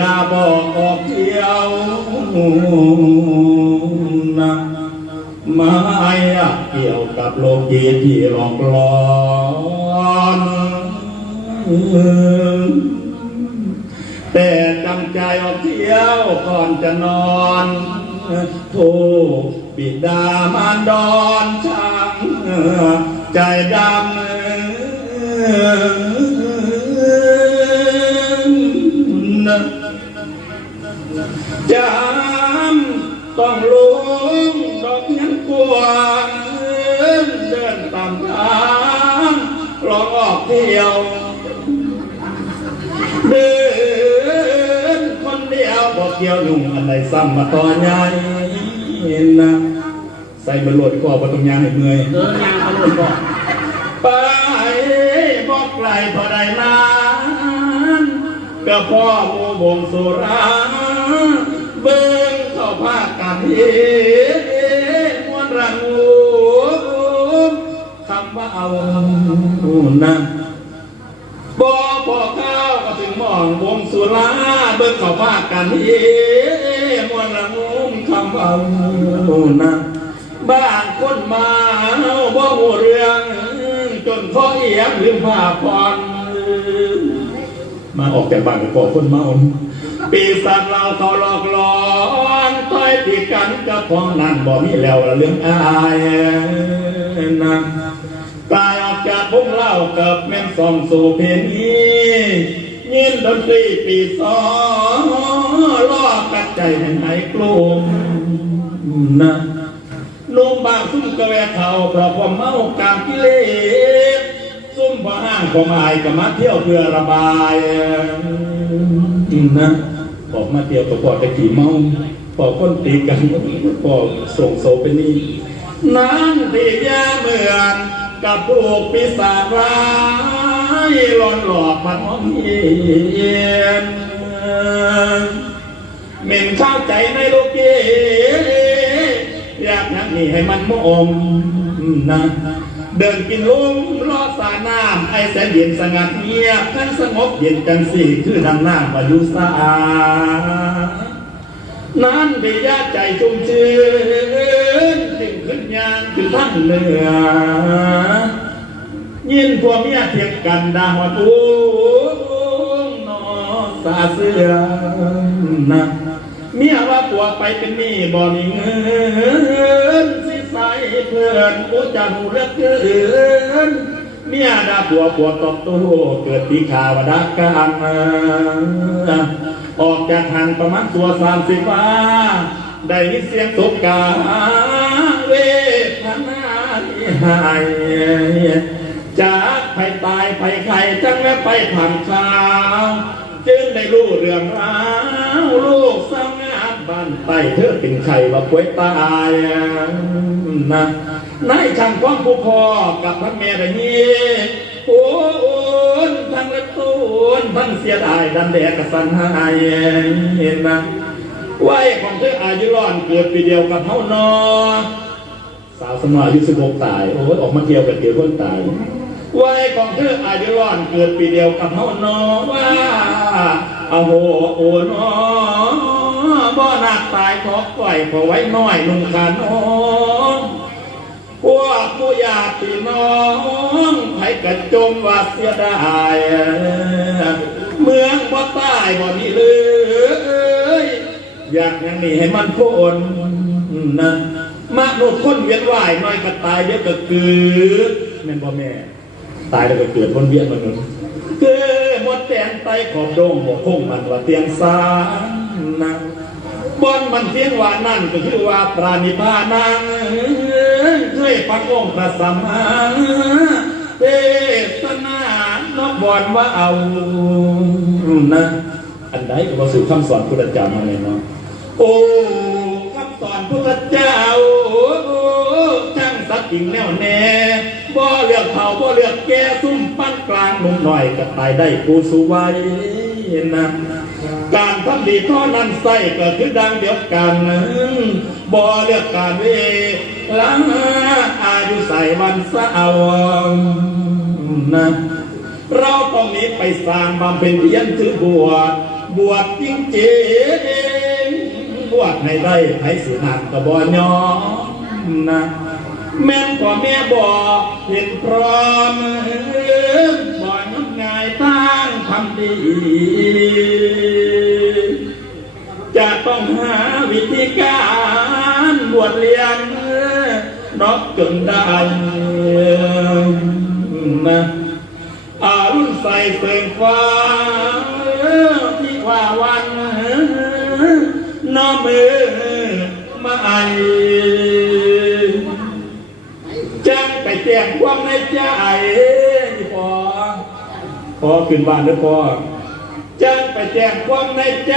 ดาบอกออกเที่ยวนะมาอะเกี่ยวกับโลกีที่หลอกหลอนแต่จำใจออกเที่ยวก่อนจะนอนโทบิดามารดอนช่างใจดำน จำต้องลุงดอกยังกลัวเดินตามทางลอกออกเที่ยว เดินคนเดียวบอกเกี่ยวยุ่งอะไรซ้ำมาต่อใหญ่นะใส่บรรลุดีกว่าประตูยางให้เมื่อยเดินยางเขาหลุดบอกไปบอกไกลพอได้นานก็พ่อมูบงสุรา เบิ่งเข้าภาคกันเฮ็ดมวนรังงูคำว่าเอานั่นบ่พอข้าวก็ถึงมองวงสุราเบิ่งเขาพาคกันเอ้มวนละงุ้มคำเอานะบ้านคนมาเอาบ่หูเรื่อง จนพ่อเอียงลืมผ้าพร มาออกจากบ้านก่อคนเมาปีศาจเราเขาหลอกหลอนต้อยตีกันกับพองนั่นบ่มีแล้วละเรื่องอายนะกลายออกจากพงเล่ากับแม่นสองสู่เพนนียินดนตรีปีสองล่อกัดใจให้ไหนกลุ่มนะนุ่มบางซุ่มกระแวะเขาเพราะความเมากามกิเลส ซุ่มพอห้างพอมายก็มาเที่ยวเพื่อระบายนะออกมาเที่ยวกับปอดตะกี้เมาปอคนตีกันปอส่งโซไปนี่นั้นที่แย่เหมือนกับผูกปีศาจร้ายหลอนหลอกมันมองเห็นเหม็นเข้าใจในโลกเก อยากนักนี่ให้มันมอมนะเดินกินลุ่มลอดสาน้ำไอ้แสนเย็นสงัดเงียบกันสงบเย็นกันสี่คือดังหน้าประยุสานั้นที่ยาใจชุ่มชื่นถึงขึ้นยานถึงทั้งเหนือยินพวกเมียเทียบกันดังว่าปูงนอสาเสือนะ เมียว่าตัวไปเป็นนี้บ่มีเงินสิใส่เพื่อนอุจจาหูเลือกเกินเมียดาผัวผัวตอบโต้เกิดตีขาวดากามออกจากหันประมาณตัวสามสิบฟ้าได้ยินเสียงตกกาเวทนาที่หายจากไปตายไปใครจังแม่ไปผ่านข่าว จึงได้รู้เรื่องราวลูกสาวง บ้านใต้เธอเป็นใครว่าป่วยตายนะนายช่างความผู้พ่อกับพระแม่ได้ยินโอ้นทั้งละตูนทั้งเสียดายดันแดกกสันหายเห็นนะไว้ของเธออายุร้อนเกิดปีเดียวกับเฮานอสาวสมัยอายุสิบหกตายโอ้ยออกมาเที่ยวกันเดียวคนตายวัยของเธออายุร้อนเกิดปีเดียวกับเฮานอว่าอโหโอนอ บ่นักตายขอปล่อยขอไว้น้อยนุ่งขานองพวกผู้ญาติพี่น้องให้กระจมว่าเสียดายเมืองบ่ใต้บ่นี้เลยอยากอย่างนี้ให้มันพ้นนะมนุษย์คนเวียนว่ายน้อยก็ตายเดี๋ยวก็เกิดแม่นบ่แม่ ตายแล้วก็เกิดวนเวียนมนุษย์เกิดหมดแตนไตขอบดงบ่คงมันว่าเตียงสางนะ บอนมันเทียงว่านั่นก็คือว่าปราณิพานังเคยฟังองค์พระสัมมาเทศนานอกบอนว่าเอานะอันใดก็มาสู่คำสอนพุทธเจ้ามาเลยเนาะโอ้คำสอนพุทธเจ้าช่างสักจริงแน่วแน่บ่เลือกเขาบ่เลือกแก่ซุ่มปั้นกลางหนุ่มหน่อยก็ตายได้กูสุไว้นะการทำดีท่านั้นใส่ก็คือดังเดียวกันบ่เลือกการเวลาอายุใส่วันสาร์นะเราต้องนี้ไปสร้างบำเพ็ญเพียรถือบวชบวชจริงจริงๆบวชให้ได้ให้สุนันกระบอยอมนะแม่นกว่าแม่บอกเห็นพร้อมำดีจะต้องหาวิธีการบวชเรียนนอกจนได้นะอารุณใส่เสียงฟ้าที่ว่าวันน้อมือมาไอจ้างไปแจ้งความในใจพอ พอขึ้นบ้านหรือพอจ้งไปแจ้งความในใจ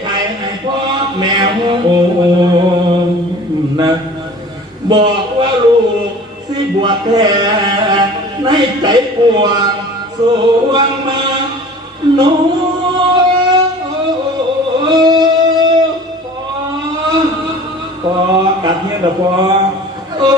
ใครให้พ่อแมวโอ้นะ บอกว่าลูกสิบวชแท้ในใจปวดสวงมาโน้พอพอกัดเฮียกับพอโอ้